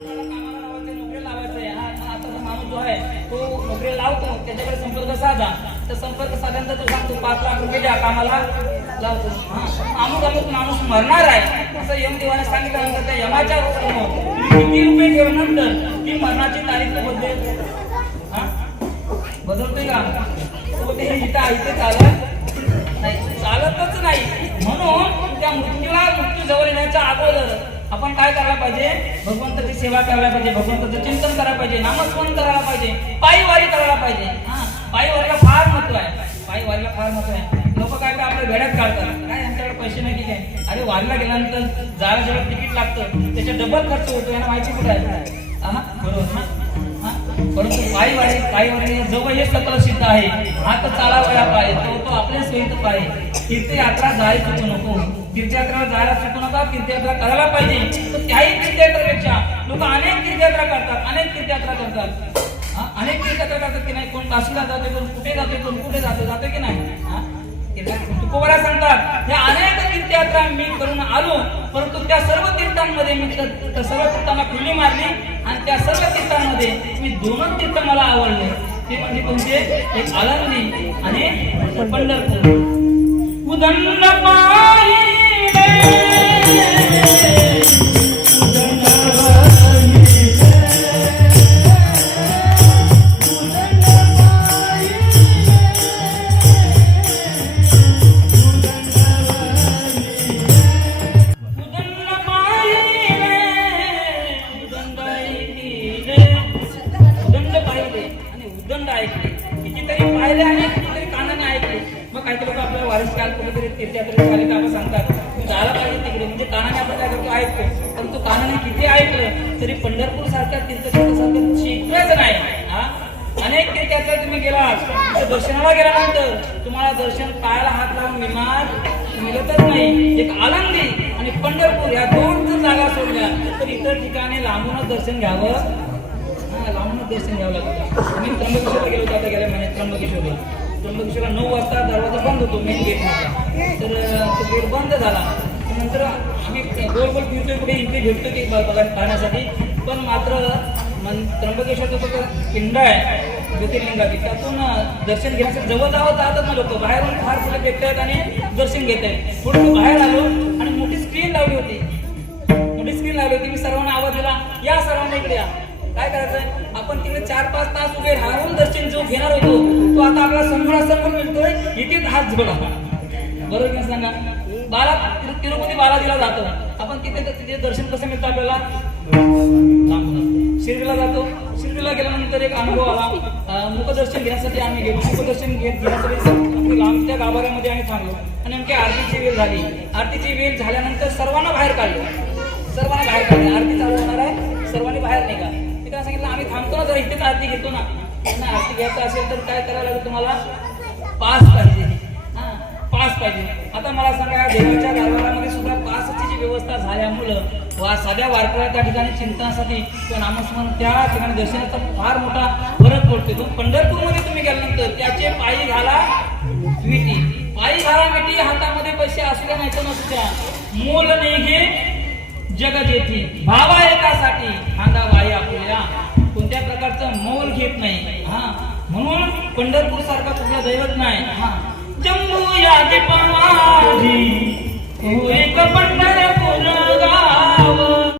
नोकरी लावायचं आहे. आता माणूस जो आहे तो नोकरी लावतो, त्याच्याकडे संपर्क साधा. तर संपर्क साधल्यानंतर तो सांगतो 5 लाख रुपये द्या, कामाला लावतो. अमुक माणूस मरणार आहे असं यमदेवाने सांगितल्यानंतर त्या यमाच्या समोर किती रुपये ठेवल्यानंतर ती मरणाची तारीख बदलेल. बदलतोय का? ते इथे चालत नाही, चालतच नाही. म्हणून त्या मृत्यू जवळ येण्याच्या अगोदर आपण काय करायला पाहिजे? भगवंताची सेवा करायला पाहिजे, भगवंताचं चिंतन करायला पाहिजे, नामस्मरण करायला पाहिजे, पायी वारी करायला पाहिजे. पायी वारीला फार महत्व आहे. पायी वारीला फार महत्व आहे. लोक काय आपल्या भेड्यात काढतात, काय यांच्याकडे पैसे नाही की काय. अरे वारीला गेल्यानंतर जायला जेव्हा तिकीट लागतं त्याच्या डबल खर्च होतो, यांना माहिती कुठे आहे? बरोबर ना? परंतु पायी वारी जवळ हे सकल सिद्ध आहे. हात चालावया पाय, तो आपल्या सोयीत पाय. तीर्थयात्रा जायला चुकू नको, तीर्थयात्रा जायला चुकू नका. तीर्थयात्रा करायला पाहिजे. पण त्याही तीर्थयात्रेपेक्षा लोक अनेक तीर्थयात्रा करतात, अनेक तीर्थयात्रा करतात की नाही. कोण काशीला जाते, कोण कुठे जाते, कोण कुठे जाते की नाही. तुकोबरा सांगतात या अनेक तीर्थयात्रा मी करून आलो, परंतु त्या सर्व तीर्थांमध्ये मी सर्व तीर्थांना खुली मारली आणि त्या सर्व तीर्थांमध्ये मी 2 तीर्थ मला आवडले. ते म्हणजे कोणते? एक आळंदी आणि पंढरपूर. उदंड पाहिले तीर्थयात्रेत आले तर आपण सांगतात जायला पाहिजे तिकडे, म्हणजे कानाने आपण काय करतो? ऐकतो. परंतु कानाने किती ऐकलं तरी पंढरपूर सारख्या तीर्थक्षेत्रासारखं शीघ्रच नाही. अनेक तीर्थयात्रा तुम्ही गेला, दर्शनाला गेल्यानंतर तुम्हाला दर्शन पायाला हात लावून मिळतच नाही. एक आळंदी आणि पंढरपूर या 2 जागा सोडल्या तर इतर ठिकाणी लांबूनच दर्शन घ्यावं. लांबूनच दर्शन घ्यावं लागतं. मी त्र्यंबकेश्वरला गेलो होतो आता गेल्या महिन्यात. त्र्यंबकेश्वरला 9 वाजता दरवाजा बंद होतो, मेन गेट मध्ये. तर तो गेट बंद झाला. नंतर आम्ही गोल फिरतोय, कुठे इथे भेटतो ते पाहण्यासाठी. पण मात्र त्र्यंबकेश्वरचं तो पिंड आहे ज्योतिर्लिंगाची, त्यातून दर्शन घेण्यासाठी जवळ जातात ना लोक. बाहेरून फार फुले भेटत आहेत आणि दर्शन घेत आहेत. थोडं बाहेर आलो आणि मोठी स्क्रीन लावली होती. मी सर्वांना आवाज दिला, या सर्वांना इकडे या. काय करायचंय? आपण तिकडे 4-5 तास उभे राहून दर्शन जो घेणार होतो तो आता आपला समोर मिळतोय, इथेच हात झोडा. बरोबर की सांगा? तिरुपती बालाजीला जातो आपण, तिथे दर्शन कसं मिळतं आपल्याला? शिर्डीला जातो. शिर्डीला गेल्यानंतर एक अनुभव आला. मुखदर्शन घेण्यासाठी आम्ही गेलो. मुखदर्शन घेण्यासाठी लांबच्या गाभाऱ्यामध्ये आम्ही थांबलो आणि नेमकी आरतीची वेळ झाली. आरतीची वेळ झाल्यानंतर सर्वांना बाहेर काढलं. आरती चालू होणार आहे, सर्वांनी बाहेर निघा. मी त्यांना सांगितलं आम्ही थांबतो ना, जरा इथेच आरती घेतो ना. आरती घ्यायचं असेल तर काय करायला लागेल तुम्हाला? पास पाहिजे. आता मला सांगा, देवाच्या दरबारामध्ये सुद्धा पासची जी व्यवस्था झाल्यामुळं साध्या वारकऱ्या त्या ठिकाणी चिंतनासाठी किंवा नामस्मरण त्या ठिकाणी दर्शनाचा फार मोठा फरक पडतो. पंढरपूरमध्ये तुम्ही गेल्यानंतर त्याचे पायी घाला मिठी, हातामध्ये पैसे असल्या नाही तर नसत्या. मोल निघे जग जेथी, भावा एकासाठी खांदा वाई आपल्या. कोणत्या प्रकारचं मोल घेत नाही. म्हणून पंढरपूर सारखा कुठला दैवत नाही. जम्मू या दीपमाजी एक पंढरपूर